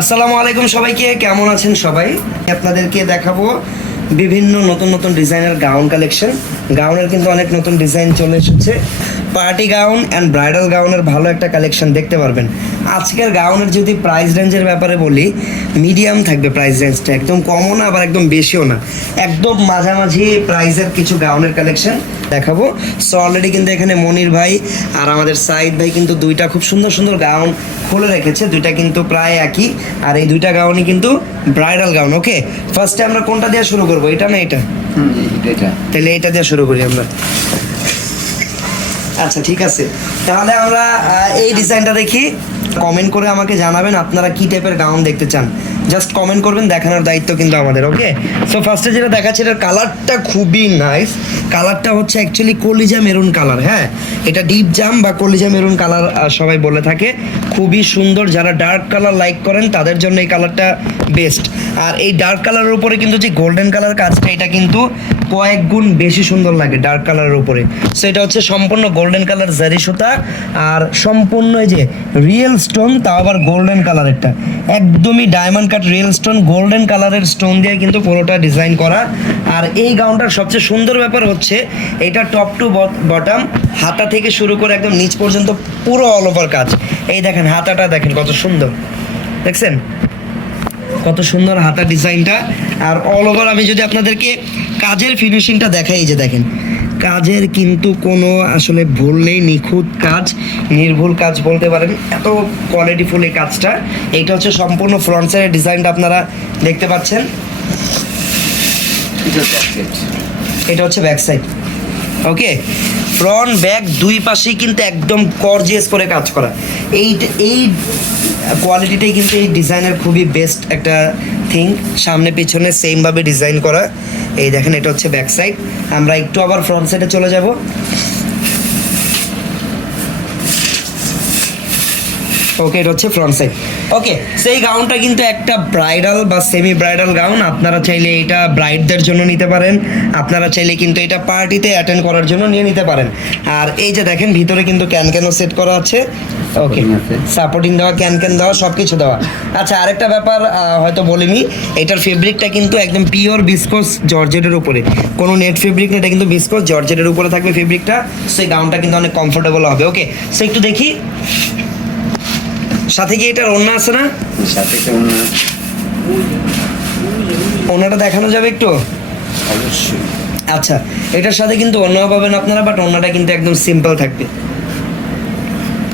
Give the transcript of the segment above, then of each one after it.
আসসালামু আলাইকুম সবাইকে, কেমন আছেন সবাই? আপনাদেরকে দেখাবো বিভিন্ন নতুন নতুন ডিজাইনের গাউন কালেকশন। গাউনের কিন্তু অনেক নতুন ডিজাইন চলে এসেছে। পার্টি গাউন অ্যান্ড ব্রাইডাল গাউনের ভালো একটা কালেকশন দেখতে পারবেন। আজকের গাউনের যদি প্রাইস রেঞ্জের ব্যাপারে বলি, মিডিয়াম থাকবে প্রাইস রেঞ্জটা, একদম কমও না আবার একদম বেশিও না, একদম মাঝামাঝি প্রাইসের কিছু গাউনের কালেকশন দেখাবো। সো অলরেডি কিন্তু এখানে মনির ভাই আর আমাদের সাইদ ভাই কিন্তু দুইটা খুব সুন্দর সুন্দর গাউন খুলে রেখেছে। দুইটা কিন্তু প্রায় একই, আর এই দুইটা গাউনই কিন্তু ব্রাইডাল গাউন। ওকে, ফার্স্টে আমরা কোনটা দিয়ে শুরু করবো, এটা না এটা? তাহলে এটা দিয়ে শুরু করি আমরা। আচ্ছা ঠিক আছে, তাহলে আমরা এই ডিজাইনটা দেখি। কমেন্ট করে আমাকে জানাবেন আপনারা কি টাইপের গাউন দেখতে চান, জাস্ট কমেন্ট করবেন, দেখানোর দায়িত্ব কিন্তু আমাদের। ওকে, সো ফার্স্টে যেটা দেখাচ্ছে এটার কালারটা খুবই নাইস। কালারটা হচ্ছে অ্যাকচুয়ালি কলিজা মেরুন কালার। হ্যাঁ, এটা ডিপ জাম বা কলিজা মেরুন কালার সবাই বলে থাকে। খুবই সুন্দর, যারা ডার্ক কালার লাইক করেন তাদের জন্য এই কালারটা বেস্ট। আর এই ডার্ক কালারের উপরে কিন্তু যে গোল্ডেন কালার কাজটা, এটা কিন্তু কয়েক গুণ বেশি সুন্দর লাগে ডার্ক কালারের উপরে। সো এটা হচ্ছে সম্পূর্ণ গোল্ডেন কালার জারি সুতা, আর সম্পূর্ণ এই যে রিয়েল স্টোন, তাও আবার গোল্ডেন কালারেরটা একদমই diamond cut real stone, golden কালারের স্টোন দিয়ে কিন্তু পুরোটা ডিজাইন করা। আর এই গাউনটার সবচেয়ে সুন্দর ব্যাপার হচ্ছে এটা টপ টু বটম, হাতা থেকে শুরু করে একদম নিচ পর্যন্ত পুরো অল ওভার কাজ। এই দেখেন হাতাটা, দেখেন কত সুন্দর, দেখছেন কত সুন্দর হাতা ডিজাইনটা। আর অল ওভার আমি যদি আপনাদেরকে কাজের ফিনিশিংটা দেখাই, এই যে দেখেন কাজের কিন্তু কোনো আসলে ভুল নেই, নিখুঁত কাজ, নির্ভুল কাজ বলতে পারেন, এত কোয়ালিটিফুল এই কাজটা। এইটা হচ্ছে সম্পূর্ণ ফ্রন্ট সাইডের ডিজাইনটা আপনারা দেখতে পাচ্ছেন। এটা হচ্ছে ব্যাক সাইড। ওকে, ফ্রন্ট ব্যাক দুই পাশেই কিন্তু একদম গর্জিয়াস করে কাজ করা। এই কোয়ালিটিটাই কিন্তু এই ডিজাইনের খুবই বেস্ট একটা থিং। সামনে পিছনে সেমভাবে ডিজাইন করা। এই দেখেন এটা হচ্ছে ব্যাক সাইড। আমরা একটু আবার ফ্রন্ট সাইডে চলে যাব। ওকে, এটা হচ্ছে ফ্রন্ট সাইড। ওকে, সেই গাউনটা কিন্তু একটা ব্রাইডাল বা সেমি ব্রাইডাল গাউন। আপনারা চাইলে এটা ব্রাইডদের জন্য নিতে পারেন, আপনারা চাইলে কিন্তু এটা পার্টিতে অ্যাটেন্ড করার জন্য নিয়ে নিতে পারেন। আর এই যে দেখেন ভিতরে কিন্তু ক্যানও সেট করা আছে। ওকে, সাপোর্টিং দেওয়া, ক্যান দেওয়া, সব কিছু দেওয়া। আচ্ছা, আরেকটা ব্যাপার হয়তো বলিনি, এটার ফেব্রিকটা কিন্তু একদম পিওর বিসকস জর্জেটের উপরে, কোনো নেট ফেব্রিক না, এটা কিন্তু বিসকস জর্জেটের উপরে থাকবে ফেব্রিকটা। সেই গাউনটা কিন্তু অনেক কমফোর্টেবল হবে। ওকে, সো একটু দেখি সাথে কি এটার ওড়না আছে না? সাথে ওড়না, ওড়নাটা দেখানো যাবে একটু? অবশ্যই। আচ্ছা, এটার সাথে কিন্তু ওড়নাও পাবেন আপনারা, বাট ওড়নাটা কিন্তু একদম সিম্পল থাকবে।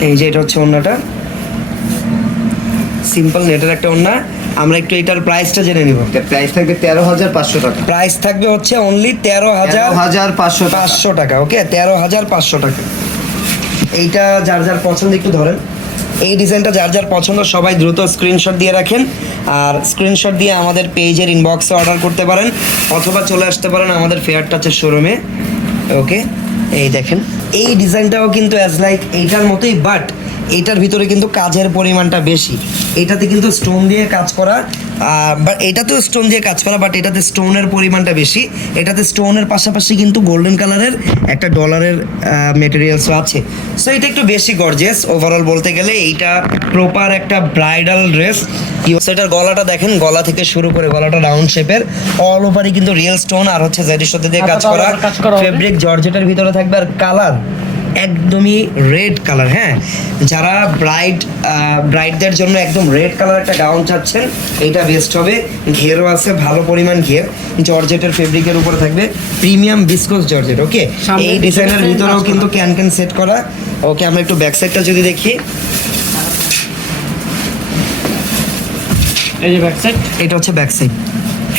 এই যে এটা হচ্ছে ওড়নাটা, সিম্পল নেটের একটা ওড়না। আমরা একটু এটার প্রাইসটা জেনে নিব। প্রাইস থাকবে 13,500 টাকা। প্রাইস থাকবে হচ্ছে অনলি 13,500 টাকা। ওকে, 13,500 টাকা। এইটা যার যার পছন্দ একটু ধরেন, এই ডিজাইনটা যার যার পছন্দ সবাই দ্রুত স্ক্রিনশট দিয়ে রাখেন, আর স্ক্রিনশট দিয়ে আমাদের পেজের ইনবক্সে অর্ডার করতে পারেন, অথবা চলে আসতে পারেন আমাদের ফেয়ার টাচের শোরুমে। ওকে, এই দেখেন এই ডিজাইনটাও কিন্তু অ্যাজ লাইক এইটার মতোই, বাট এইটার ভিতরে কিন্তু কাজের পরিমাণটা বেশি। এটাতে কিন্তু স্টোন দিয়ে কাজ করা, বাট এটাতেও স্টোন দিয়ে কাজ করা, বাট এটাতে স্টোনের পরিমাণটা বেশি। এটাতে স্টোনের পাশাপাশি কিন্তু গোল্ডেন কালারের একটা ডলারের মেটেরিয়ালসও আছে। সো এটা একটু বেশি গর্জিয়াস ওভারঅল বলতে গেলে। এইটা প্রপার একটা ব্রাইডাল ড্রেস। এটার গলাটা দেখেন, গলা থেকে শুরু করে গলাটা রাউন্ড শেপের, অল ওভারই কিন্তু রিয়েল স্টোন আর হচ্ছে জারির সাথে দিয়ে কাজ করা। ফেব্রিক জর্জেটের ভিতরে থাকবে, আর কালার একদমই রেড কালার। হ্যাঁ, যারা ব্রাইডদের জন্য একদম রেড কালার একটা গাউন চাচ্ছেন, এইটা বেস্ট হবে। ঘেরও আছে, ভালো পরিমাণ ঘের, জর্জেটের ফেব্রিকের উপরে থাকবে, প্রিমিয়াম বিসকস জর্জেট। ওকে, এই ডিজাইনের ভিতরেও কিন্তু ক্যান সেট করা। ওকে, আমরা একটু ব্যাক সাইডটা যদি দেখি, এই যে ব্যাক সাইড, এটা হচ্ছে ব্যাক সাইড।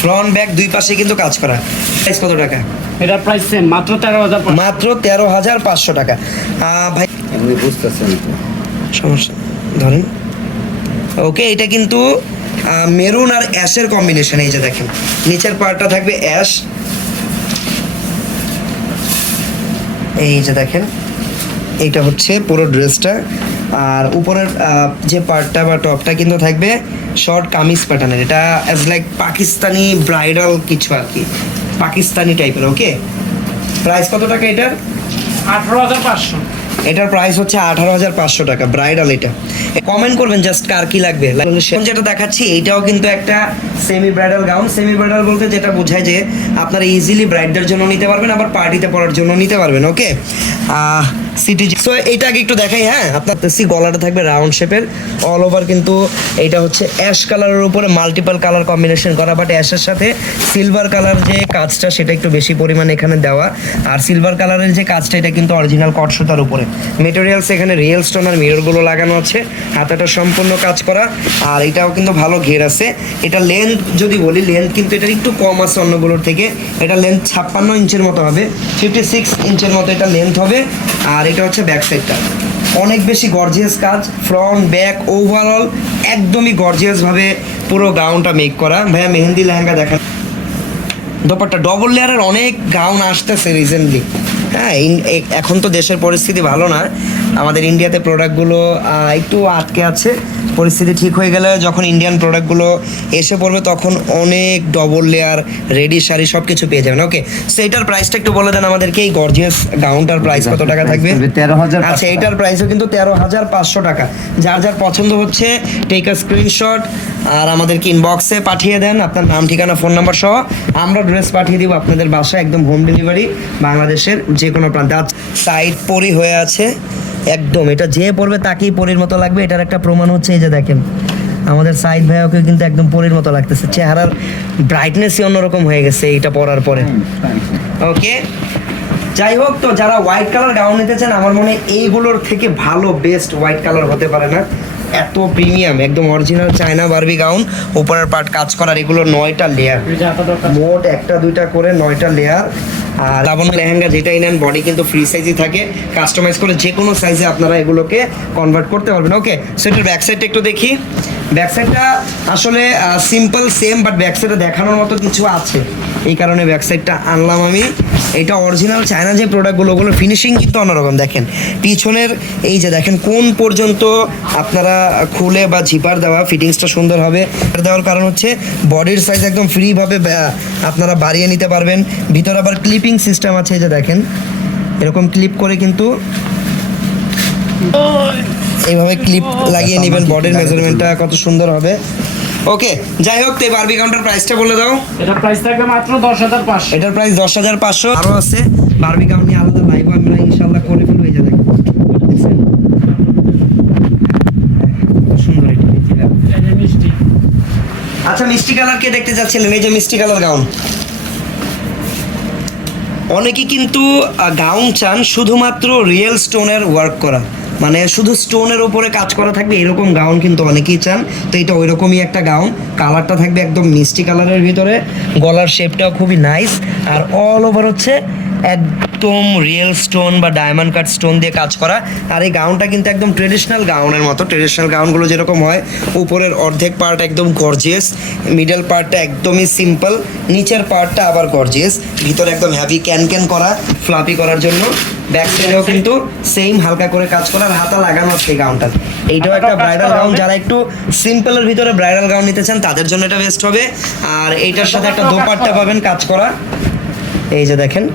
ফ্রন্ট ব্যাক দুই পাশে কিন্তু কাজ করা। প্রাইস কত টাকা? এটা প্রাইস সেম, মাত্র 13,000। মাত্র 13,500 টাকা। ভাই আপনি বুঝতেছেন তো, সমস্যা ধরেন। ওকে, এটা কিন্তু মেরুন আর অ্যাশের কম্বিনেশন। এই যে দেখেন নিচের পার্টটা থাকবে অ্যাশ, এই যে দেখেন এইটা হচ্ছে পুরো ড্রেসটা। আর উপরের যে পার্টটা বা টপটা কিন্তু থাকবে শর্ট কামিজ প্যাটার্নের। এটা অ্যাজ লাইক পাকিস্তানি ব্রাইডাল কিছু আর কি, পাকিস্তানি টাইপের। ওকে, প্রাইস কত টাকা এটার? 18,500। এটার প্রাইস হচ্ছে 18,500 টাকা, ব্রাইডাল। এটা কমেন্ট করবেন জাস্ট কার কি লাগবে। এখন যেটা দেখাচ্ছি এইটাও কিন্তু একটা semi bridal gown. Semi bridal বলতে যেটা বোঝায় যে আপনারা ইজিলি ব্রাইডদের জন্য নিতে পারবেন, আবার পার্টিতে পরার জন্য নিতে পারবেন। ওকে, সিটি। সো এইটা আগে একটু দেখাই। হ্যাঁ, আপনার সি গলাটা থাকবে রাউন্ড শেপের, অল ওভার কিন্তু এটা হচ্ছে অ্যাশ কালারের উপরে মাল্টিপল কালার কম্বিনেশন করা, বাট অ্যাশের সাথে সিলভার কালার যে কাজটা সেটা একটু বেশি পরিমাণে এখানে দেওয়া। আর সিলভার কালারের যে কাজটা এটা কিন্তু অরিজিনাল কট সুতার উপরে মেটেরিয়ালস, এখানে রিয়েল স্টোন আর মিররগুলো লাগানো আছে, হাতাটা সম্পূর্ণ কাজ করা। আর এটাও কিন্তু ভালো ঘের আছে। এটা লেন্থ যদি বলি, লেন্থ কিন্তু এটার একটু কম আছে অন্যগুলোর থেকে। এটা লেন্থ 56 ইঞ্চের মতো হবে, 56 ইঞ্চের মতো এটা লেন্থ হবে। আর এটা হচ্ছে ব্যাক সাইডটা, অনেক বেশি গর্জিয়াস কাজ, ফ্রন্ট ব্যাক ওভারঅল একদমই গর্জিয়াসভাবে পুরো গাউনটা মেক করা। ভাইয়া মেহেন্দি লেহেঙ্গা দেখেন, দোপাট্টা ডবল লেয়ারের অনেক গাউন আসতেছে রিসেন্টলি। হ্যাঁ, এখন তো দেশের পরিস্থিতি ভালো না, আমাদের ইন্ডিয়াতে প্রোডাক্টগুলো একটু আটকে আছে। পরিস্থিতি ঠিক হয়ে গেলে যখন ইন্ডিয়ান প্রোডাক্টগুলো এসে পড়বে তখন অনেক ডবল লেয়ার রেডি শাড়ি সব কিছু পেয়ে যাবেন। ওকে, সো এটার প্রাইসটা একটু বলে দেন আমাদেরকে। এই গর্জিয়াস গাউনটার প্রাইস কত টাকা থাকবে? 13,000। আচ্ছা, এটার প্রাইসও কিন্তু 13,500 টাকা। যার যার পছন্দ হচ্ছে টেক আ স্ক্রিনশট আর আমাদেরকে ইনবক্সে পাঠিয়ে দেন আপনার নাম, ঠিকানা, ফোন নাম্বার সহ। আমরা ড্রেস পাঠিয়ে দিব আপনাদের বাসায়, একদম হোম ডেলিভারি, বাংলাদেশের যে কোনো প্রান্তে। সাইড পরি হয়ে আছে একদম, এটা যে পরবে তাকেই পরীর মতো লাগবে। এটার একটা প্রমাণ হচ্ছে এই যে দেখেন আমাদের সাইদ ভাইয়াকে কিন্তু একদম পরীর মতো লাগতেছে, চেহারার ব্রাইটনেসই অন্যরকম হয়ে গেছে এইটা পরার পরে। ওকে, যাই হোক, তো যারা হোয়াইট কালার গাউন নিতে চান, আমার মনে হয় এইগুলোর থেকে ভালো বেস্ট হোয়াইট কালার হতে পারে না। এত প্রিমিয়াম, একদম অরিজিনাল চায়না বারবি গাউন, উপরের পার্ট কাজ করার, এগুলো 9টা লেয়ার, মোট 1টা 2টা করে 9টা লেয়ার। আর লাবণ্য লেহেঙ্গা যেটাই নেন বডি কিন্তু ফ্রি সাইজই থাকে, কাস্টমাইজ করে যে কোনো সাইজে আপনারা এগুলোকে কনভার্ট করতে পারবেন। ওকে, সো এটার ব্যাক সাইডটা একটু দেখি। ব্যাক সাইডটা আসলে সিম্পল সেম, বাট ব্যাক সাইডে দেখানোর মতো কিছু আছে, এই কারণে ব্যাক সাইডটা আনলাম আমি। এটা অরিজিনাল চায়না যে প্রোডাক্টগুলো, ওগুলো ফিনিশিং কিন্তু অন্যরকম। দেখেন পিছনের এই যে দেখেন কোন পর্যন্ত আপনারা খুলে বা জিপার দেওয়া, ফিটিংসটা সুন্দর হবে। দেওয়ার কারণ হচ্ছে বডির সাইজ একদম ফ্রিভাবে আপনারা বাড়িয়ে নিতে পারবেন। ভিতরে আবার ক্লিপিং সিস্টেম আছে, এই যে দেখেন এরকম ক্লিপ করে কিন্তু এইভাবে ক্লিপ লাগিয়ে নেবেন, বডির মেজারমেন্টটা কত সুন্দর হবে। ওকে, যাই হোক, তো এই বারবি গাউনটার প্রাইসটা বলে দাও। এটার প্রাইস থাকবে মাত্র 10,500। এটার প্রাইস 10,500। আরও আছে বারবি গাউন নিয়ে আলাদা লাইভ আমরা ইনশাল্লাহ করে ফেলবো। এই যে দেখো দেখছেন সুন্দর এটা মিষ্টি। আচ্ছা, মিষ্টি কালার কে দেখতে চাচ্ছিলেন? এই যে মিষ্টি কালার গাউন। অনেকেই কিন্তু গাউন চান শুধুমাত্র রিয়েল স্টোনের ওয়ার্ক করা, মানে শুধু স্টোনের উপরে কাজ করা থাকবে এরকম গাউন কিন্তু অনেকেই চান। তো এটা ওই রকমই একটা গাউন, কালারটা থাকবে একদম মিষ্টি কালারের ভিতরে, গলার শেপটাও খুবই নাইস, আর অল ওভার হচ্ছে একদম রিয়েল স্টোন বা ডায়মন্ড কাট স্টোন দিয়ে কাজ করা। আর এই গাউনটা কিন্তু একদম ট্রেডিশনাল গাউনের মতো, ট্রেডিশনাল গাউনগুলো যেরকম হয়, উপরের অর্ধেক পার্ট একদম গর্জিয়াস, মিডল পার্টটা একদমই সিম্পল, নিচের পার্টটা আবার গর্জিয়াস, ভিতরে একদম হ্যাভি ক্যান করা, ফ্লাপি করার জন্য। ব্যাক সাইডেও কিন্তু সেম হালকা করে কাজ করা, আর হাতা লাগানো আছে এই গাউনটার। এইটাও একটা ব্রাইডাল গাউন, যারা একটু সিম্পলের ভিতরে ব্রাইডাল গাউন নিতে চান তাদের জন্য এটা বেস্ট হবে। আর এইটার সাথে একটা দোপাট্টা পাবেন কাজ করা, এই যে দেখেন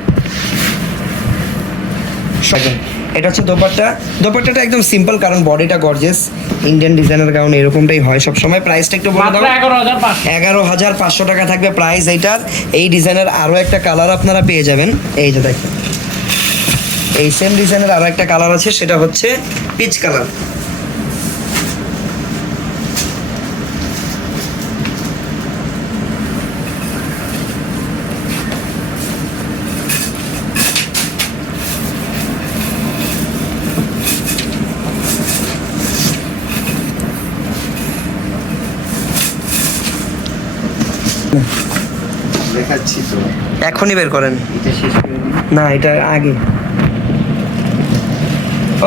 এটা হচ্ছে দোপাট্টা। দোপাট্টাটা একদম সিম্পল, কারণ বডিটা গর্জিয়াস, ইন্ডিয়ান ডিজাইনার গাউন এরকমটাই হয় সবসময়। প্রাইসটা একটু বলে দাও। 11,500 টাকা থাকবে প্রাইস এইটার। এই ডিজাইনের আরও একটা কালার আপনারা পেয়ে যাবেন, এই যে দেখেন এই সেম ডিজাইনের আরও একটা কালার আছে, সেটা হচ্ছে পিচ কালার। দেখাচ্ছি তো, এখনই বের করেন এটা শেষ করে দিই। না, এটা আগে।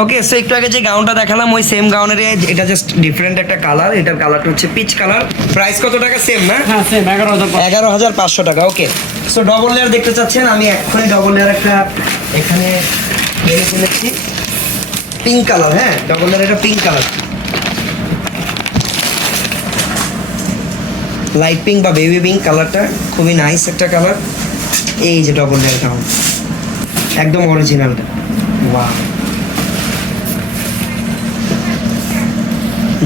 ওকে, সো একটু আগে যে গাউনটা দেখালাম ওই সেম গাউনের এটা জাস্ট ডিফারেন্ট একটা কালার, এটার কালারটা হচ্ছে পিচ কালার। প্রাইস কত টাকা? সেম না? হ্যাঁ সেম 11,500। 11,500 টাকা। ওকে, সো ডবল লেয়ার দেখতে চাচ্ছেন, আমি এক্ষুনি ডবল লেয়ার একটা এখানে কিনে ফেলেছি, পিঙ্ক কালার। হ্যাঁ, ডবল লেয়ার এটা পিঙ্ক কালার, লাইট পিঙ্ক বা বেবি পিঙ্ক কালারটা, খুবই নাইস একটা কালার। এই যে ডবল লেয়ার গাউন, একদম অরিজিনালটা। ওয়াও,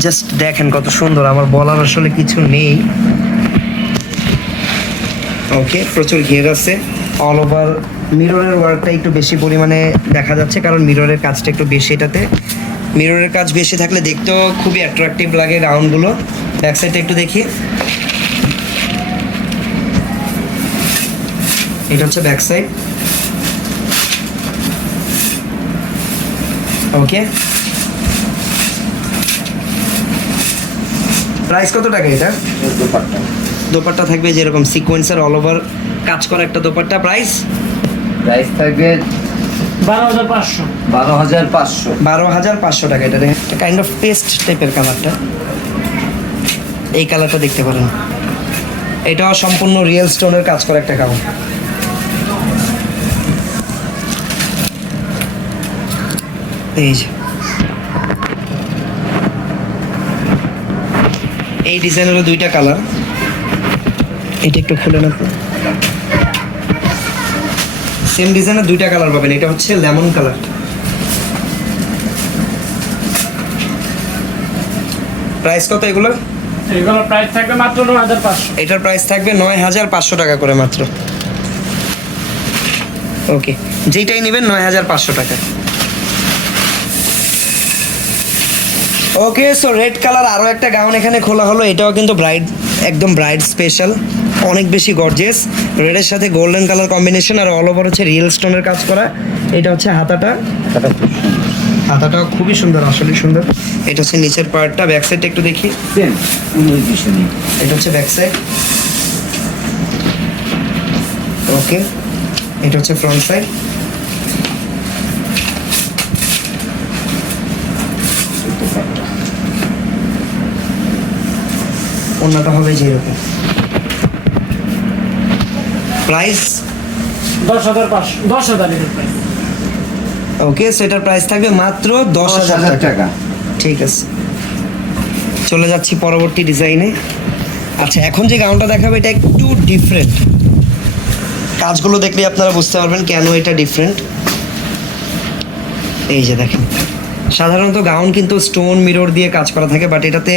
জাস্ট দেখেন কত সুন্দর, আমার বলার আসলে কিছু নেই। ওকে, প্রচুর ঘের আছে, অল ওভার মিররের ওয়ার্কটা একটু বেশি পরিমাণে দেখা যাচ্ছে, কারণ মিররের কাজটা একটু বেশি এটাতে। মিররের কাজ বেশি থাকলে দেখতেও খুবই অ্যাট্রাকটিভ লাগে গাউনগুলো। ব্যাক সাইডটা একটু দেখি, এটা হচ্ছে ব্যাক সাইড। ওকে, প্রাইস কত টাকা এটা? দোপাট্টা দোপাট্টা থাকবে যেরকম সিকোয়েন্সের অল ওভার কাজ করা একটা দোপাট্টা। প্রাইস প্রাইস থাকবে 12,500। 12,500। 12,500 টাকা। এটা দেখেন, কাইন্ড অফ পেস্ট টাইপের কালারটা, এই কালারটা দেখতে পারেন। এটাও সম্পূর্ণ রিয়েল স্টোনের কাজ করা একটা গাউন। এই যে এই ডিজাইনেরও দুইটা কালার, এটা একটু খুলে না, সেম ডিজাইনের দুইটা কালার পাবেন। এটা হচ্ছে লেমন কালার। প্রাইস কত এগুলো? এগুলোর প্রাইস থাকবে মাত্র 9,500। এটার প্রাইস থাকবে 9,500 টাকা করে মাত্র। ওকে, যেটাই নেবেন 9,500 টাকা। ওকে, সো রেড কালার আরও একটা গাউন এখানে খোলা হলো। এটাও কিন্তু ব্রাইড, একদম ব্রাইড স্পেশাল, অনেক বেশি গর্জিয়াস। রেডের সাথে গোল্ডেন কালার কম্বিনেশন, আর অল ওভার হচ্ছে রিয়েল স্টোনের কাজ করা। এটা হচ্ছে হাতাটা, হাতাটাও খুবই সুন্দর, আসলে সুন্দর। এটা হচ্ছে নিচের পার্টটা। ব্যাক সাইডটা একটু দেখি, সেম 19 এটা হচ্ছে ব্যাক সাইড। ওকে, এটা হচ্ছে ফ্রন্ট সাইড। অন্যটা হবে যেরকম। প্রাইস 10,500। 10,000 এর প্রাইস। ওকে, সেটার প্রাইস থাকবে মাত্র 10,000 টাকা। টাকা। ঠিক আছে, চলে যাচ্ছি পরবর্তী ডিজাইনে। আচ্ছা, এখন যে গাউনটা দেখাবো এটা একটু ডিফারেন্ট। কাজগুলো দেখলে আপনারা বুঝতে পারবেন কেন এটা ডিফারেন্ট। এই যে দেখেন, সাধারণত গাউন কিন্তু স্টোন মিরর দিয়ে কাজ করা থাকে, বাট এটাতে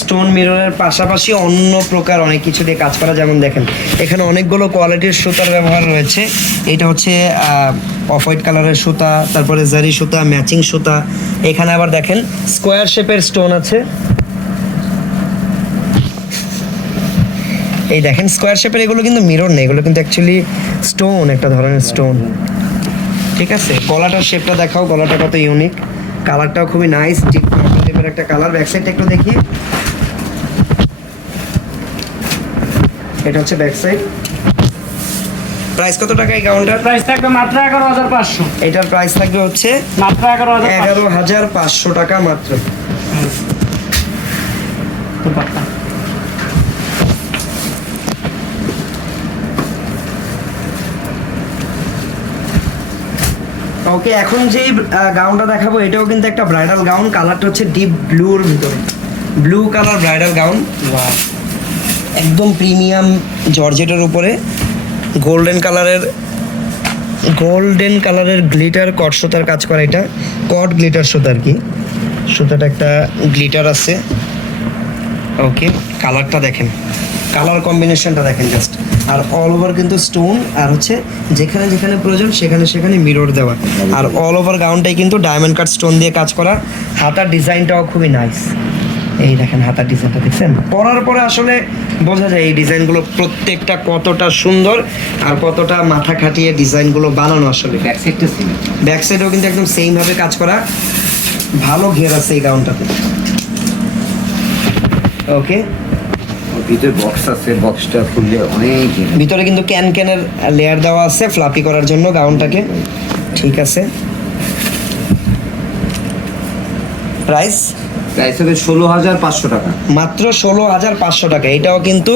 স্টোন মিররের পাশাপাশি অন্য প্রকার অনেক কিছু দিয়ে কাজ করা। যেমন দেখেন, এখানে অনেকগুলো কোয়ালিটির সুতার ব্যবহার রয়েছে। এটা হচ্ছে অফ হোয়াইট কালারের সুতা, তারপরে জারি সুতা, ম্যাচিং সুতা। এখানে আবার দেখেন স্কোয়ার শেপের স্টোন আছে। এই দেখেন স্কোয়ার শেপের, এগুলো কিন্তু মিরর নেই, এগুলো কিন্তু অ্যাকচুয়ালি স্টোন, একটা ধরনের স্টোন। ঠিক আছে, গলাটার শেপটা দেখাও, গলাটা কত ইউনিক, কালারটাও খুবই নাইস, ঠিক টাইপের একটা কালার। ব্যাক সাইডটা একটু দেখি, এটা হচ্ছে ব্যাক সাইড। প্রাইস কত টাকা এই গাউনটার? প্রাইস থাকবে মাত্র 11,500। এটার প্রাইস থাকবে হচ্ছে মাত্র 11,500। 11,500 টাকা মাত্র। দোপাট্টা। ওকে, এখন যেই গাউনটা দেখাবো এটাও কিন্তু একটা ব্রাইডাল গাউন। কালারটা হচ্ছে ডিপ ব্লুর ভিতরে, ব্লু কালার ব্রাইডাল গাউন, একদম প্রিমিয়াম জর্জেটের উপরে গোল্ডেন কালারের গ্লিটার কট সুতার কাজ করা। এটা কট গ্লিটার সুতা আর কি, সুতাটা একটা গ্লিটার আছে। ওকে, কালারটা দেখেন, কালার কম্বিনেশনটা দেখেন জাস্ট। আর অল ওভার কিন্তু স্টোন, আর হচ্ছে যেখানে যেখানে প্রয়োজন সেখানে সেখানে মিরর দেওয়া। আর অল ওভার গাউনটাই কিন্তু ডায়মন্ড কাট স্টোন দিয়ে কাজ করা। হাতার ডিজাইনটাও খুবই নাইস। এই দেখেন হাতার ডিজাইনটা দেখছেন, পরার পরে আসলে বোঝা যায় এই ডিজাইনগুলো প্রত্যেকটা কতটা সুন্দর আর কতটা মাথা খাটিয়ে ডিজাইনগুলো বানানো। আসলে ব্যাক সাইডটা সেম। ব্যাক সাইডেও কিন্তু একদম সেম ভাবে কাজ করা, ভালো ঘের আছে এই গাউনটাতে। ওকে, ভিতরে বক্স আছে, বক্সটা খুললে অনেক ভিতরে কিন্তু ক্যানের লেয়ার দেওয়া আছে ফ্লাপি করার জন্য গাউনটাকে। ঠিক আছে, প্রাইস প্রাইস হবে 16,500 টাকা। মাত্র 16,500 টাকা। এটাও কিন্তু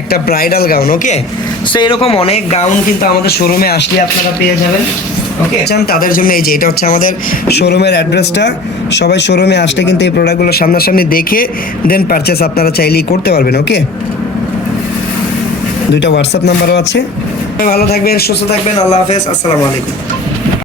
একটা ব্রাইডাল গাউন। ওকে, সো এরকম অনেক গাউন কিন্তু আমাদের শোরুমে আসলে আপনারা পেয়ে যাবেন। ওকে, চান তাদের জন্য এই যে এটা হচ্ছে আমাদের শোরুমের অ্যাড্রেসটা। সবাই শোরুমে আসলে কিন্তু এই প্রোডাক্টগুলো সামনাসামনি দেখে দেন পারচেস আপনারা চাইলেই করতে পারবেন। ওকে, দুইটা হোয়াটসঅ্যাপ নাম্বারও আছে। ভালো থাকবেন, সুস্থ থাকবেন, আল্লাহ হাফেজ, আসসালামু আলাইকুম।